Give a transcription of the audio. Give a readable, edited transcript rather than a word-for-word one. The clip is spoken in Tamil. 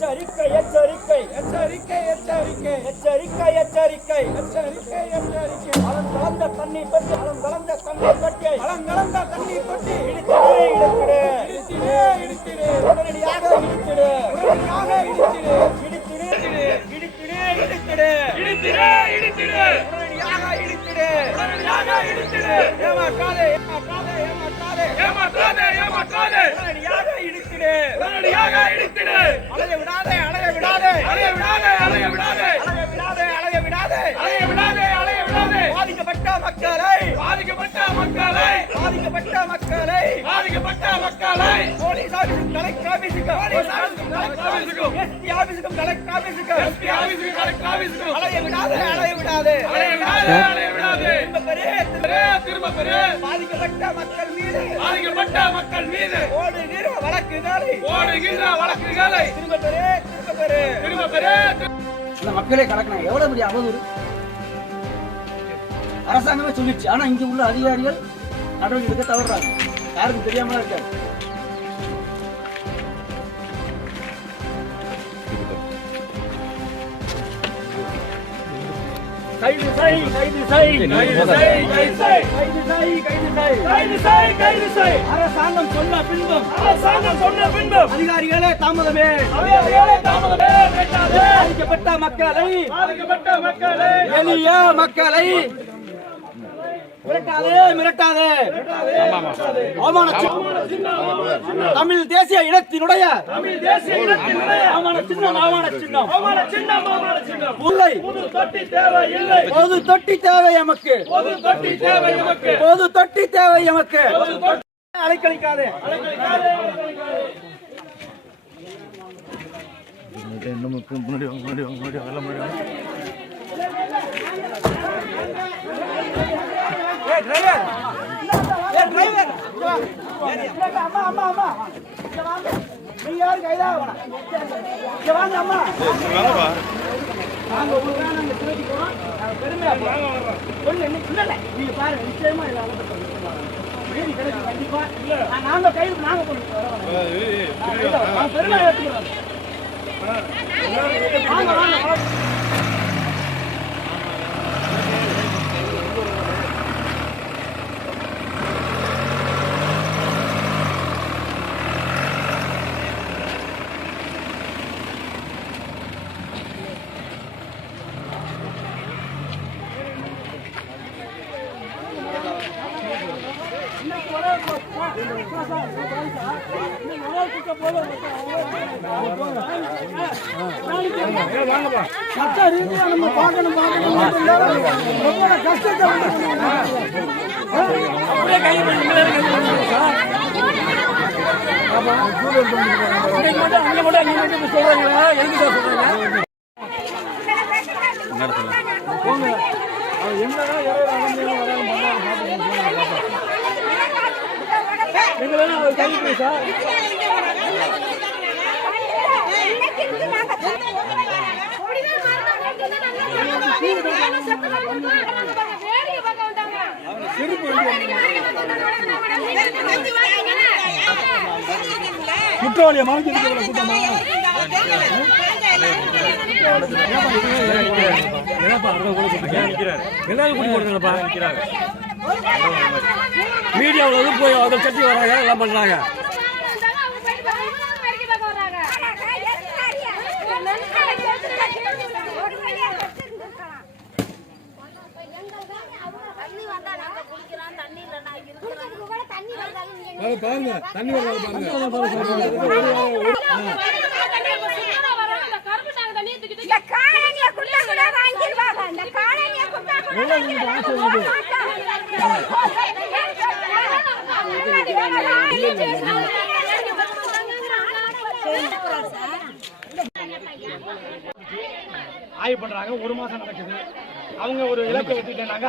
எச்சரிக்கை எச்சரிக்கை எச்சரிக்கை எச்சரிக்கை எச்சரிக்கை எச்சரிக்கை எச்சரிக்கை எச்சரிக்கை அலம் கலந்த தண்ணீர் தொட்டி அலம் கலந்த தண்ணீர் தொட்டி அலம் கலந்த தண்ணீர் தொட்டி இடித்திடு இடித்திடு இடித்திடு உடனடியாக இடித்திடு உடனடியாக இடித்திடு இடித்திடு இடித்திடு இடித்திடு இடித்திடு இடித்திடு உடனடியாக இடித்திடு உடனடியாக இடித்திடு ஏமாற்றாதே ஏமாற்றாதே ஏமாற்றாதே ஏமாற்றாதே ஏமாற்றாதே உடனடியாக இடித்திடு உடனடியாக இடித்திடு அலைய விடாதே அலைய விடாதே அலைய விடாதே அலைய விடாதே அலைய விடாதே அலைய விடாதே அலைய விடாதே அலைய விடாதே பாதிக்கப்பட்ட மக்களை பாதிக்கப்பட்ட மக்களை பாதிக்கப்பட்ட மக்களை பாதிக்கப்பட்ட மக்களை போலீஸ் ஆபீஸுக்கு கலெக்டர் ஆபீஸுக்கு போலீஸ் ஆபீஸுக்கு கலெக்டர் ஆபீஸுக்கு எஸ்பி ஆபீஸுக்கு கலெக்டர் ஆபீஸுக்கு எஸ்பி ஆபீஸுக்கு கலெக்டர் ஆபீஸுக்கு அலைய விடாதே அலைய விடாதே அலைய விடாதே அலைய விடாதே திரும்ப பெரு பாதிக்கப்பட்ட மக்கள் மீது பாதிக்கப்பட்ட மக்கள் மீது ஓடுகிற வழக்குகளை திரும்ப பெரு திரும்ப பெரு திரும்ப பெரு இந்த மக்களே கலக்கணும் எவ்வளவு பெரிய அவதூறு அரசாங்கமே சொல்லிடுச்சு. ஆனா இங்க உள்ள அதிகாரிகள் நடவடிக்கை எடுக்க தவறுறாங்க. யாருக்கும் தெரியாமலாம் இருக்காது. கைது செய் கைது செய் கைது செய் கைது செய் கைது செய் கைது செய் கைது செய் கைது செய் அரசாங்கம் சொன்ன பின்பும் அதிகாரிகளே தாமதமே வேண்டாதே பாதிக்கப்பட்ட மக்களை எளிய மக்களை மிரட்டாதே தமிழ் தேசிய இனத்தினுடைய அவமான சின்னம் பொது தொட்டி தேவை எமக்கு பொது தொட்டி தேவை எமக்கு அலைக்கழிக்காதே குற்றவாளியை மாற்றி கூட்டமா மீடியாவில் போய் அதை கட்டி வராங்க எல்லாம் பண்றாங்க. பாருங்க தண்ணி ஆய்வு பண்றாங்க. 1 மாசம் நடக்குது. அவங்க ஒரு இலக்கை வச்சுட்டாங்க.